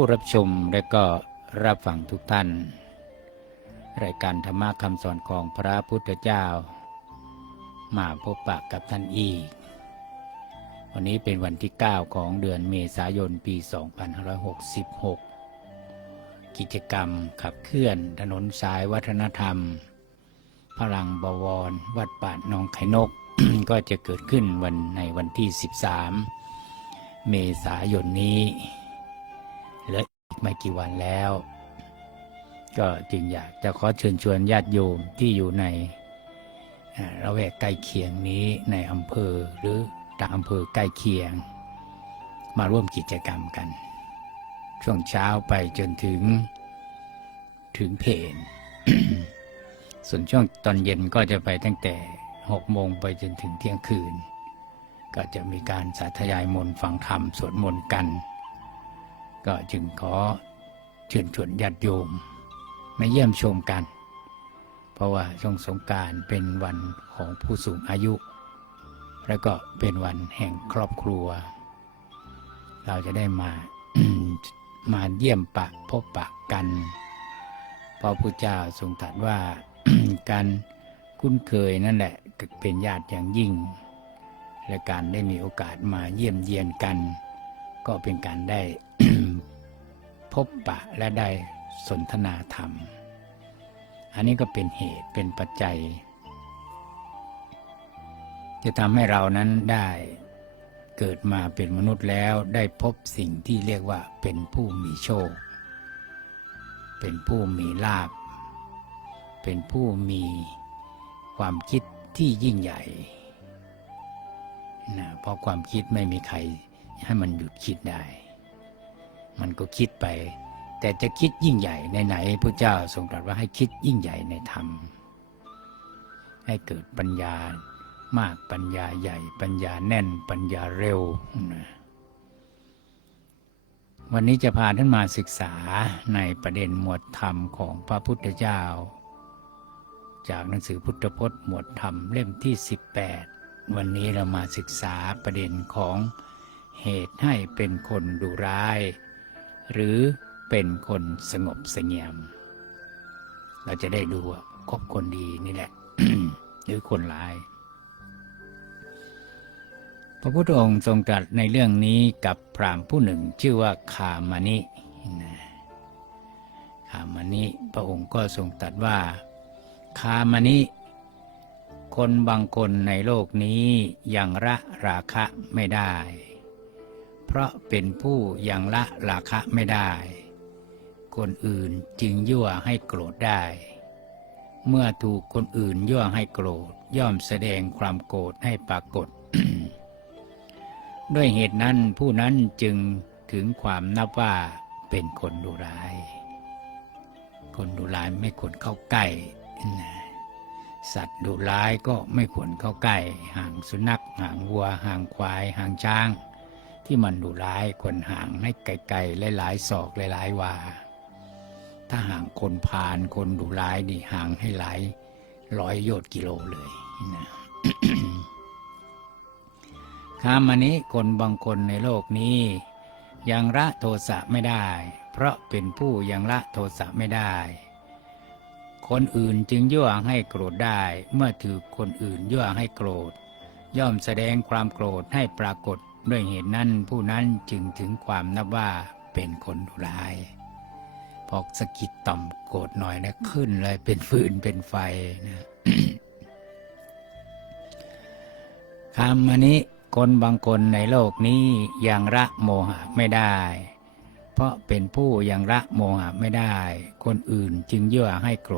ผู้รับชมและก็รับฟังทุกท่าน รายการธรรมะคำสอนของพระพุทธเจ้า มาพบปะกับท่านอีก วันนี้เป็นวันที่ 9 ของเดือนเมษายนปี 2566 กิจกรรมขับเคลื่อนถนนสายวัฒนธรรม พลังบวร วัดป่าหนองไข่นก ก็จะเกิดขึ้นวันในวันที่ 13 เมษายนนี้ ไม่กี่วันแล้ว ก็จึงอยากจะขอเชิญชวนญาติโยมที่อยู่ในระแวกใกล้เคียงนี้ในอำเภอหรือต่างอำเภอใกล้เคียง มาร่วมกิจกรรมกัน ช่วงเช้าไปจนถึงถึงเพนส่วนช่วงตอนเย็นก็จะไปตั้งแต่หกโมงไปจนถึงเที่ยงคืน ก็จะมีการสาธยายมนต์ฟังธรรมสวดมนต์กัน ก็จึงขอเชิญชวนญาติโยมมาเยี่ยมชมกัน เพราะว่าช่วงสงการเป็นวันของผู้สูงอายุ แล้วก็เป็นวันแห่งครอบครัว เราจะได้มามาเยี่ยมปะพบปะกันเพราะพระเจ้าทรงตรัสว่าการคุ้นเคยนั่นแหละเป็นญาติอย่างยิ่ง และการได้มีโอกาสมาเยี่ยมเยียนกัน ก็เป็นการได้ บปะและได้สนทนาธรรม อันนี้ก็เป็นเหตุเป็นปัจจัย จะทำให้เรานั้นได้เกิดมาเป็นมนุษย์แล้วได้พบสิ่งที่เรียกว่าเป็นผู้มีโชค เป็นผู้มีลาภเป็นผู้มีความคิดที่ยิ่งใหญ่นะเพราะความคิดไม่มีใครให้มันหยุดคิดได้ มันก็คิดไป แต่จะคิดยิ่งใหญ่ในไหนพระเจ้าทรงตรัสว่าให้คิดยิ่งใหญ่ในธรรม ให้เกิดปัญญามากปัญญาใหญ่ ปัญญาแน่นปัญญาเร็วนะวันนี้จะพาท่านมาศึกษาในประเด็นหมวดธรรมของพระพุทธเจ้า จากหนังสือพุทธพจน์หมวดธรรมเล่มที่ 18 วันนี้เรามาศึกษาประเด็นของเหตุให้เป็นคนดุร้าย หรือเป็นคนสงบเสงี่ยม เราจะได้ดูว่าคบคนดีนี่แหละ หรือคนร้าย พระพุทธองค์ทรงตรัสในเรื่องนี้กับพราหมณ์ผู้หนึ่งชื่อว่าคามานิคามานิพระองค์ก็ทรงตรัสว่า คามานิคนบางคนในโลกนี้ยังละราคะไม่ได้ เพราะเป็นผู้ยังละราคะไม่ได้ คนอื่นจึงยั่วให้โกรธได้ เมื่อถูกคนอื่นยั่วให้โกรธย่อมแสดงความโกรธให้ปรากฏ ด้วยเหตุนั้นผู้นั้นจึงถึงความนับว่าเป็นคนดุร้าย คนดุร้ายไม่ควรเข้าใกล้ สัตว์ดุร้ายก็ไม่ควรเข้าใกล้ ห่างสุนัข ห่างวัว ห่างควาย ห่างช้าง ที่มันดุร้ายควรห่างให้ไกลๆหลายๆศอกหลายๆวาถ้าห่างคนพาลคนดุร้ายนี่ห่างให้หลายร้อยโยชน์กิโลเลยนะคามานี้คนบางคนในโลกนี้ ยังละโทสะไม่ได้ เพราะเป็นผู้ยังละโทสะไม่ได้ คนอื่นจึงยั่วให้โกรธได้ เมื่อถือคนอื่นยั่วให้โกรธ ย่อมแสดงความโกรธให้ปรากฏ ด้วยเหตุนั้นผู้นั้นจึงถึงความนับว่าเป็นคนดุร้ายพอสะกิดต่อมโกรธหน่อยนะขึ้นเลยเป็นฟืนเป็นไฟนะคำอันนี้คนบางคนในโลกนี้ยังละโมหะไม่ได้ เพราะเป็นผู้ยังละโมหะไม่ได้ คนอื่นจึงยั่วให้โกรธ